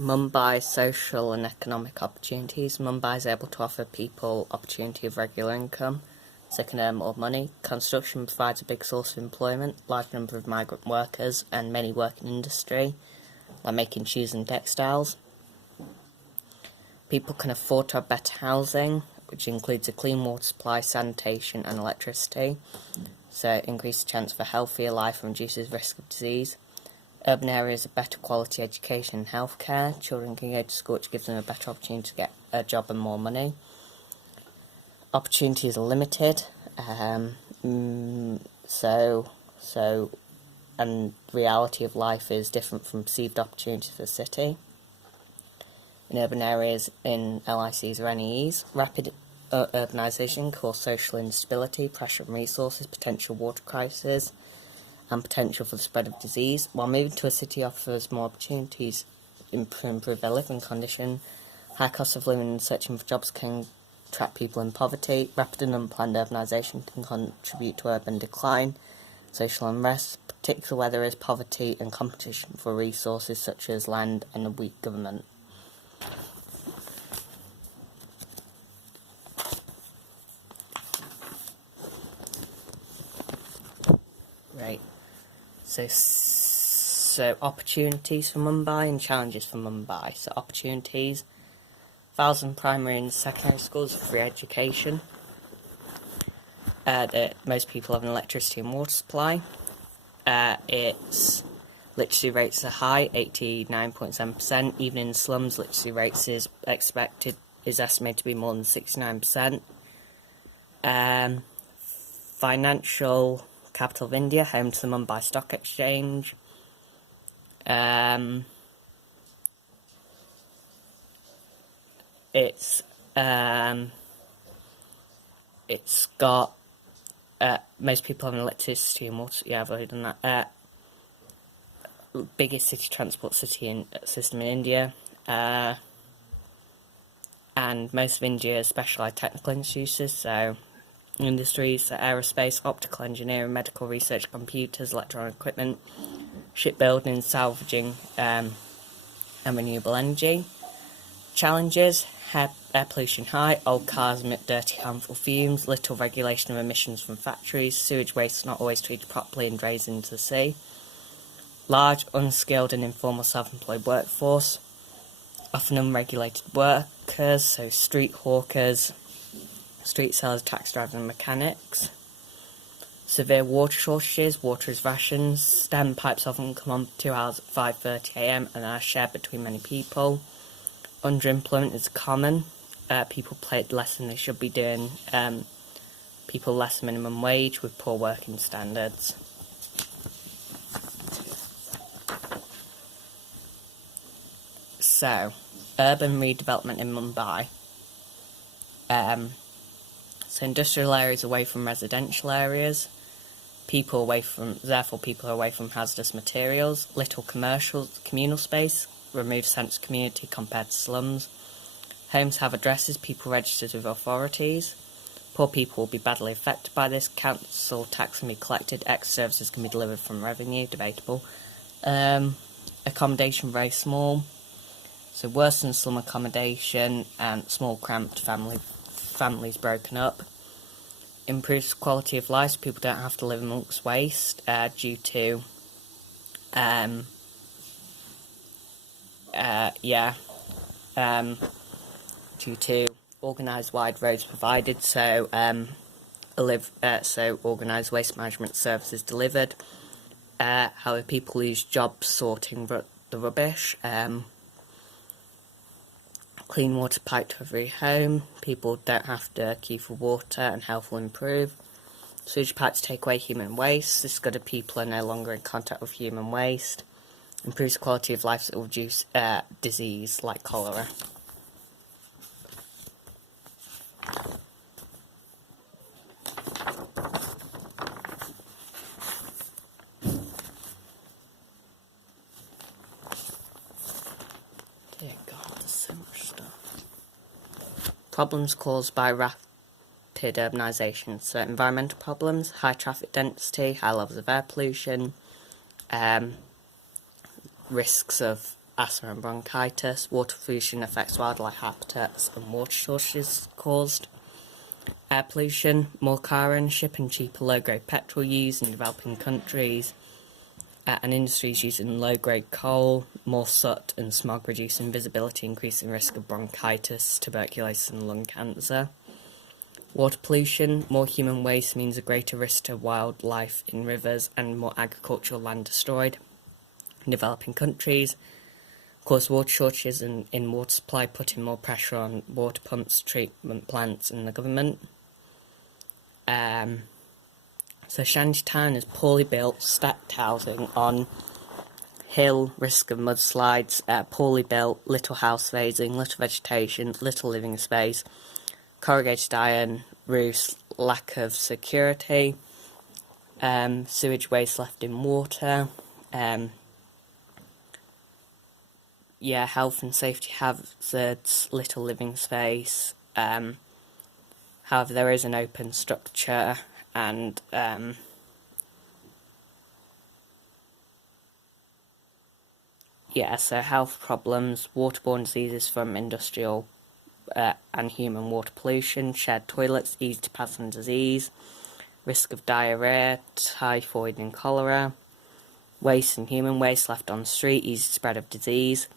Mumbai's social and economic opportunities. Mumbai is able to offer people opportunity of regular income, so they can earn more money. Construction provides a big source of employment, large number of migrant workers, and many work in industry, like making shoes and textiles. People can afford to have better housing, which includes a clean water supply, sanitation, and electricity, so it increases the chance for a healthier life and reduces risk of disease. Urban areas have better quality education and healthcare. Children can go to school, which gives them a better opportunity to get a job and more money. Opportunities are limited, and reality of life is different from perceived opportunities for the city. In urban areas, in LICs or NEEs, rapid urbanisation causes social instability, pressure on resources, potential water crisis, and potential for the spread of disease. While moving to a city offers more opportunities to improve their living condition, high cost of living and searching for jobs can trap people in poverty. Rapid and unplanned urbanisation can contribute to urban decline, social unrest, particularly where there is poverty and competition for resources such as land and a weak government. Right. So opportunities for Mumbai and challenges for Mumbai. So opportunities: 1,000 primary and secondary schools for free education. That most people have an electricity and water supply. Its literacy rates are high, 89.7%. Even in slums, literacy rates is estimated to be more than 69%. Financial capital of India, home to the Mumbai Stock Exchange. It's got most people have an electricity and water. Yeah, I've already done that. Biggest city transport system in India, and most of India is specialised technical industries, so industries, aerospace, optical engineering, medical research, computers, electronic equipment, shipbuilding, salvaging, and renewable energy. Challenges: air pollution high, old cars emit dirty, harmful fumes, little regulation of emissions from factories, sewage waste not always treated properly and drains into the sea. Large, unskilled and informal self-employed workforce, often unregulated workers, so street hawkers, street sellers, taxi drivers and mechanics. Severe water shortages, water is rations, stem pipes often come on for 2 hours at 5:30am and are shared between many people. Underemployment is common, people pay less than they should be doing, people less minimum wage with poor working standards. So, urban redevelopment in Mumbai. So industrial areas away from residential areas, people are away from hazardous materials, little communal space, remove sense of community compared to slums. Homes have addresses, people registered with authorities. Poor people will be badly affected by this. Council tax can be collected, extra services can be delivered from revenue, debatable. Accommodation very small, so worse than slum accommodation and small cramped families broken up. Improves quality of life, so people don't have to live amongst waste due to due to organised wide roads provided, so organised waste management services delivered. However, people lose jobs sorting the rubbish. Clean water piped to every home. People don't have to queue for water, and health will improve. Sewage pipes take away human waste. This is good if people are no longer in contact with human waste. Improves quality of life, so it will reduce disease like cholera. Dear God, there's so much stuff. Problems caused by rapid urbanisation. So environmental problems, high traffic density, high levels of air pollution, risks of asthma and bronchitis. Water pollution affects wildlife habitats and water shortages caused. Air pollution, more car ownership and cheaper low-grade petrol use in developing countries, and industries using low-grade coal, more soot and smog reducing visibility, increasing risk of bronchitis, tuberculosis and lung cancer. Water pollution, more human waste means a greater risk to wildlife in rivers and more agricultural land destroyed in developing countries. Of course, water shortages in water supply putting more pressure on water pumps, treatment plants and the government. So Shantytown is poorly built, stacked housing on hill, risk of mudslides, poorly built, little house phasing, little vegetation, little living space, corrugated iron roofs, lack of security, sewage waste left in water, health and safety hazards, little living space. However, there is an open structure and so health problems, waterborne diseases from industrial and human water pollution, shared toilets, easy to pass on disease, risk of diarrhea, typhoid and cholera, waste and human waste left on the street, easy spread of disease,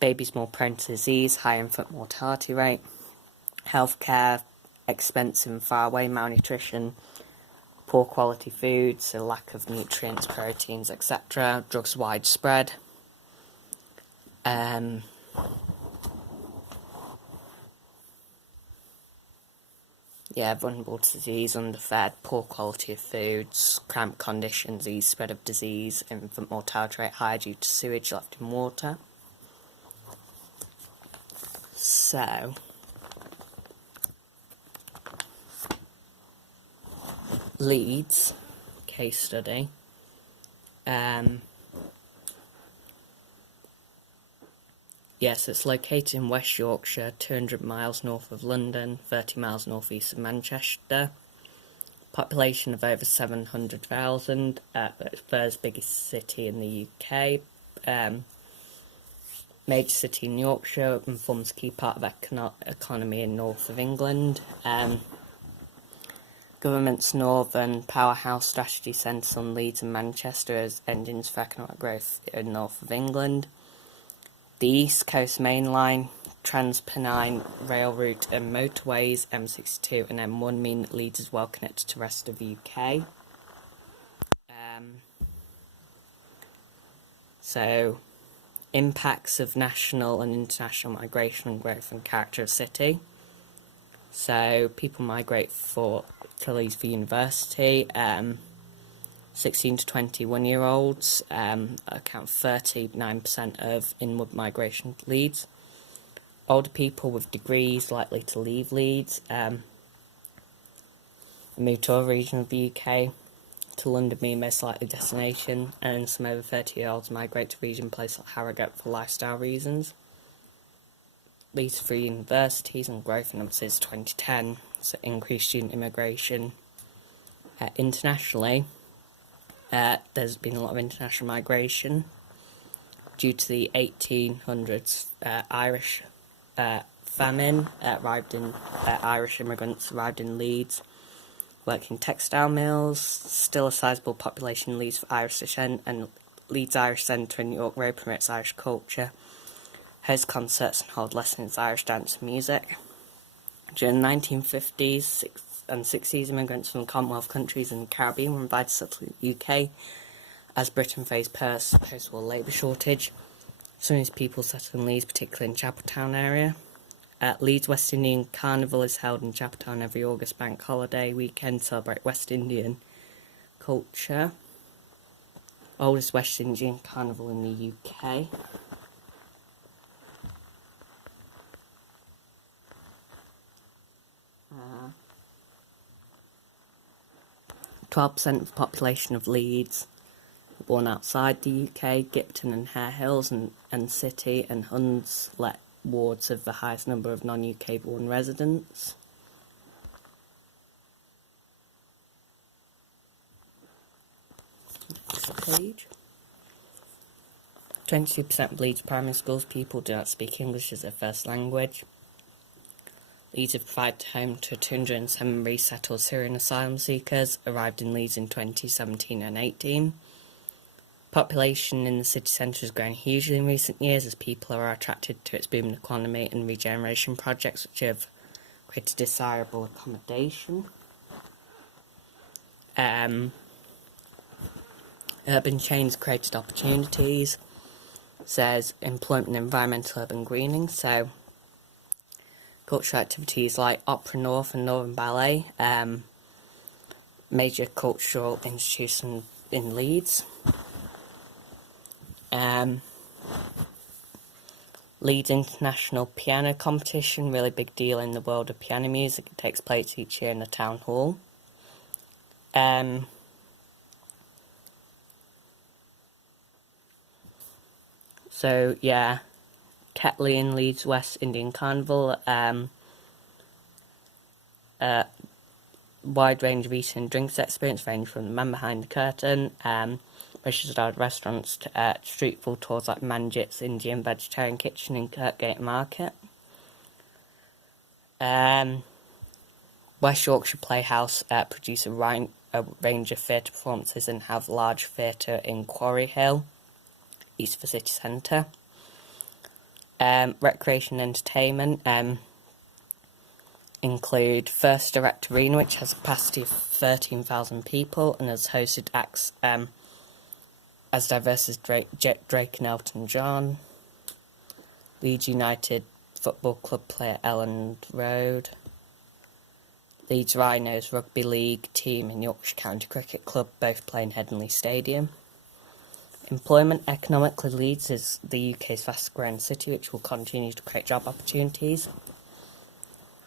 babies more prone to disease, high infant mortality rate, healthcare, expensive and far away, malnutrition, poor quality food, so lack of nutrients, proteins, etc., drugs widespread. Vulnerable to disease, underfed, poor quality of foods, cramped conditions, easy spread of disease, infant mortality rate high due to sewage left in water. So, Leeds case study. Yes, it's located in West Yorkshire, 200 miles north of London, 30 miles northeast of Manchester. Population of over 700,000, it's third biggest city in the UK. Major city in Yorkshire and forms a key part of economy in north of England. Government's Northern Powerhouse strategy centres on Leeds and Manchester as engines for economic growth in north of England. The East Coast Main Line, Transpennine Rail Route and motorways, M62 and M1 mean that Leeds is well connected to the rest of the UK. So, impacts of national and international migration and growth and character of city. So, people migrate to Leeds for university. 16 to 21-year-olds account for 39% of inward migration to Leeds. Older people with degrees likely to leave Leeds, move to other region of the UK, to London being most likely destination, and some over 30-year-olds migrate to region places like Harrogate for lifestyle reasons. Leeds for universities and growth numbers since 2010, so increased student immigration. Internationally, there's been a lot of international migration due to the 1800s Irish famine. Irish immigrants arrived in Leeds, working textile mills. Still a sizable population in Leeds for Irish descent, and Leeds Irish Centre in York Road promotes Irish culture, hosts concerts and holds lessons in Irish dance and music. During the 1950s and 60s, immigrants from Commonwealth countries and the Caribbean were invited to settle in the UK as Britain faced post-war labour shortage. Some of these people settled in Leeds, particularly in Chapeltown area. Leeds West Indian Carnival is held in Chapeltown every August bank holiday weekend to celebrate West Indian culture. Oldest West Indian Carnival in the UK. 12% of the population of Leeds were born outside the UK. Gipton and Hare Hills and City and Hunslet wards have the highest number of non-UK born residents. Next page. 22% of Leeds primary schools people do not speak English as their first language. Leeds have provided home to 207 resettled Syrian asylum seekers arrived in Leeds in 2017 and 18. Population in the city centre has grown hugely in recent years as people are attracted to its booming economy and regeneration projects which have created desirable accommodation. Urban change created opportunities, says employment and environmental urban greening, so cultural activities like Opera North and Northern Ballet, major cultural institution in Leeds. Leeds International Piano Competition, really big deal in the world of piano music. It takes place each year in the town hall. So yeah, Ketley in Leeds West Indian Carnival, wide range of eating and drinks experience, range from the man behind the curtain, registered restaurants to street food tours like Manjit's Indian Vegetarian Kitchen in Kirkgate Market. West Yorkshire Playhouse produce a range of theatre performances and have large theatre in Quarry Hill, east of the city centre. Recreation and entertainment include First Direct Arena, which has a capacity of 13,000 people and has hosted acts as diverse as Drake and Elton John. Leeds United Football Club play at Elland Road. Leeds Rhinos Rugby League team and Yorkshire County Cricket Club both play in Headingley Stadium. Employment economically, Leeds is the UK's fastest growing city, which will continue to create job opportunities.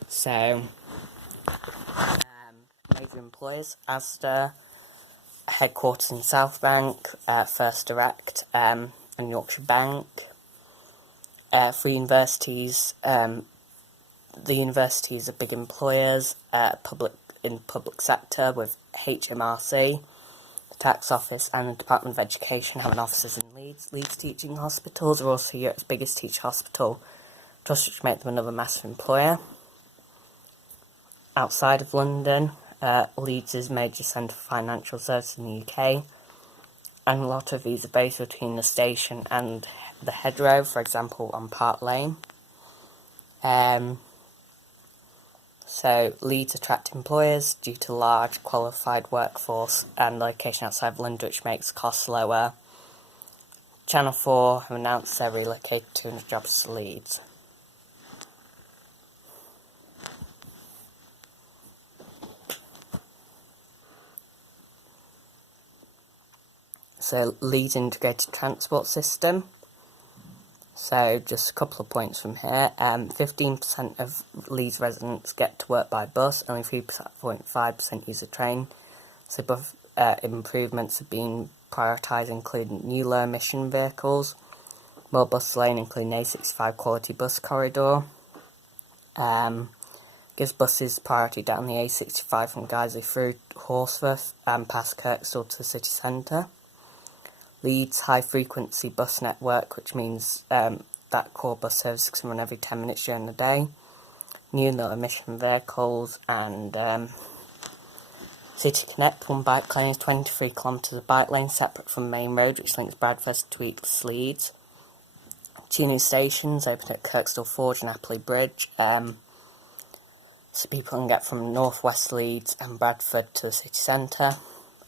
So, major employers: Asda, headquarters in South Bank, First Direct, and Yorkshire Bank. For universities, the universities are big employers. Public sector with HMRC. Tax Office and the Department of Education have offices in Leeds. Leeds Teaching Hospitals are also Europe's biggest teaching hospital, just which make them another massive employer. Outside of London, Leeds is a major centre for financial services in the UK, and a lot of these are based between the station and the Hedgerow, for example, on Park Lane. So Leeds attract employers due to large qualified workforce and location outside of London, which makes costs lower. Channel 4 have announced they're relocating 200 jobs to Leeds. So Leeds Integrated Transport System. So just a couple of points from here. 15% of Leeds residents get to work by bus, only 3.5% use the train. So both improvements have been prioritised, including new low emission vehicles, more bus lane, including A65 quality bus corridor. Gives buses priority down the A65 from Guiseley through Horsforth and past Kirkstall to the city centre. Leeds high frequency bus network, which means that core bus service can run every 10 minutes during the day. New low emission vehicles and City Connect, one bike lane is 23 kilometres of bike lane separate from Main Road, which links Bradford to East Leeds. 2 new stations open at Kirkstall Forge and Appley Bridge, so people can get from North West Leeds and Bradford to the city centre.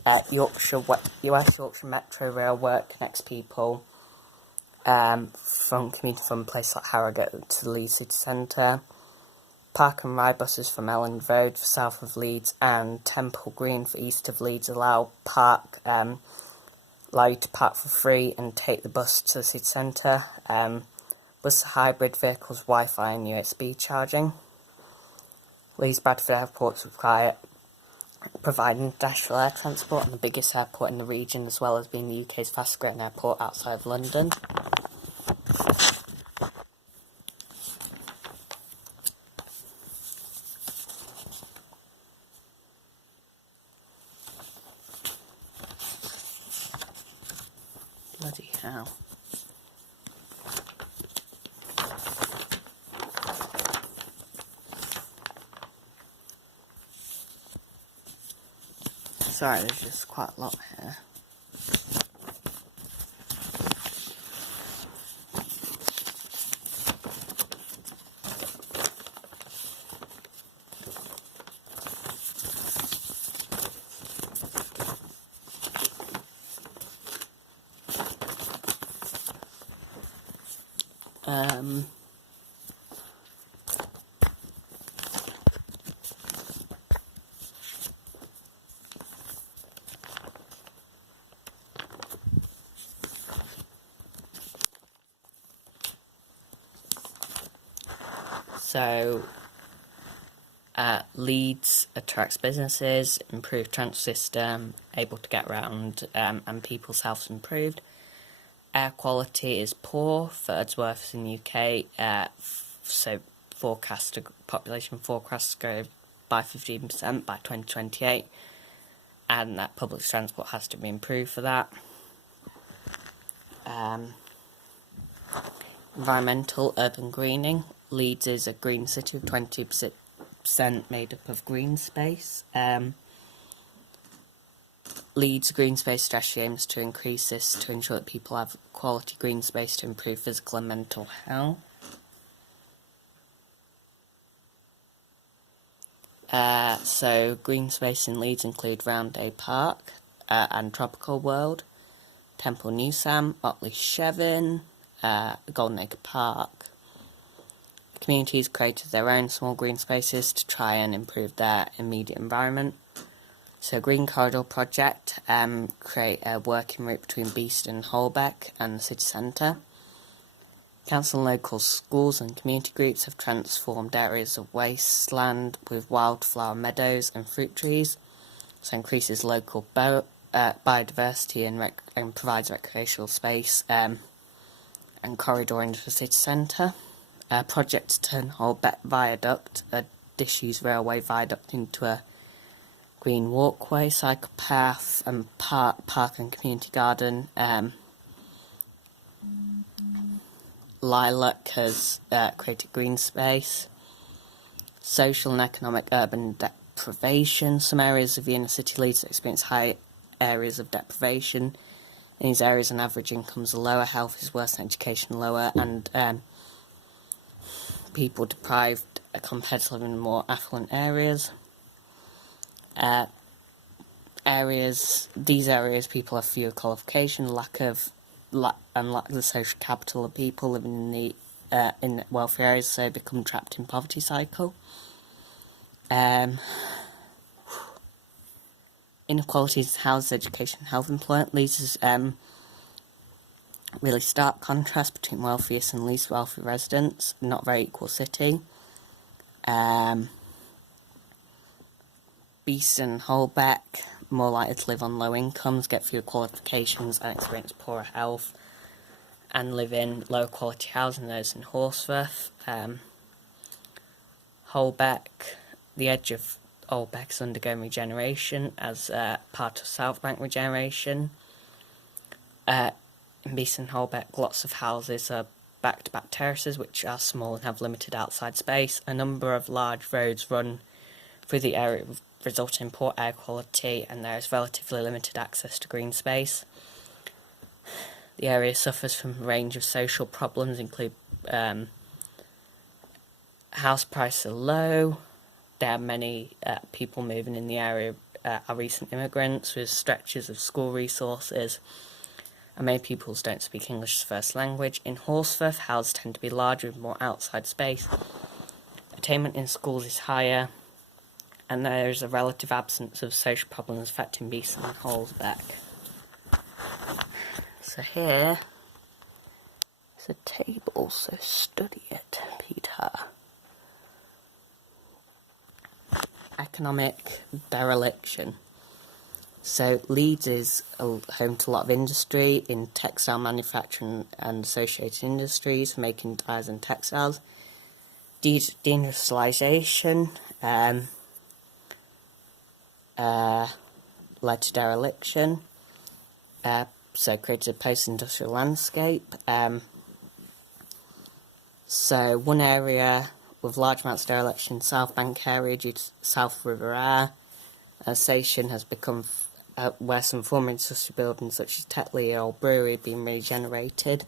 West Yorkshire Metro Rail work connects people from commuting from places like Harrogate to the Leeds city centre. Park and ride buses from Elland Road for south of Leeds and Temple Green for east of Leeds allow you to park for free and take the bus to the city centre. Bus hybrid vehicles, Wi-Fi and USB charging. Leeds Bradford airports provide international air transport and the biggest airport in the region, as well as being the UK's fastest growing airport outside of London. Bloody hell. Sorry, there's just quite a lot here. So, Leeds attracts businesses, improved transport system, able to get around, and people's health's improved. Air quality is poor, thirds worse in the UK, so population forecast to go by 15% by 2028, and that public transport has to be improved for that. Environmental urban greening. Leeds is a green city with 20% made up of green space. Leeds Green Space Strategy aims to increase this to ensure that people have quality green space to improve physical and mental health. So green space in Leeds include Roundhay Park and Tropical World, Temple Newsam, Otley Shevin, Golden Acre Park. The communities created their own small green spaces to try and improve their immediate environment. So Green Corridor Project create a working route between Beeston and Holbeck and the city centre. Council and local schools and community groups have transformed areas of wasteland with wildflower meadows and fruit trees, so increases local biodiversity and provides recreational space and corridor into the city centre. Project to turn Holbeck Viaduct, a disused railway viaduct, into a green walkway, cycle path and park and community garden. Lilac has created green space. Social and economic urban deprivation. Some areas of the inner city Leeds experience high areas of deprivation. In these areas, an average incomes are lower, health is worse, and education lower, and people deprived compared to living in more affluent areas. These areas, people have fewer qualifications, lack the social capital of people living in wealthy areas, so become trapped in poverty cycle. Inequalities in housing, education, health, employment. Leeds is really stark contrast between wealthiest and least wealthy residents. Not very equal city. Beeston and Holbeck, more likely to live on low incomes, get fewer qualifications and experience poorer health, and live in low quality housing than those in Horsforth. Holbeck, the edge of Holbeck is undergoing regeneration as part of South Bank regeneration. In Beeston and Holbeck, lots of houses are back-to-back terraces which are small and have limited outside space. A number of large roads run through the area, resulting in poor air quality, and there is relatively limited access to green space. The area suffers from a range of social problems, include house prices are low, there are many people moving in the area are recent immigrants with stretches of school resources, and many pupils don't speak English as first language. In Horsforth, houses tend to be larger with more outside space. Attainment in schools is higher, and there is a relative absence of social problems affecting Beeston and Holbeck. So here is a table, so study it, Peter. Economic dereliction. So Leeds is home to a lot of industry in textile manufacturing and associated industries, making dyes and textiles. Deindustrialisation led to dereliction, so created a post-industrial landscape. So one area with large amounts of dereliction, South Bank area due to South River Air. A station has become where some former industrial buildings such as Tetley or Brewery have been regenerated.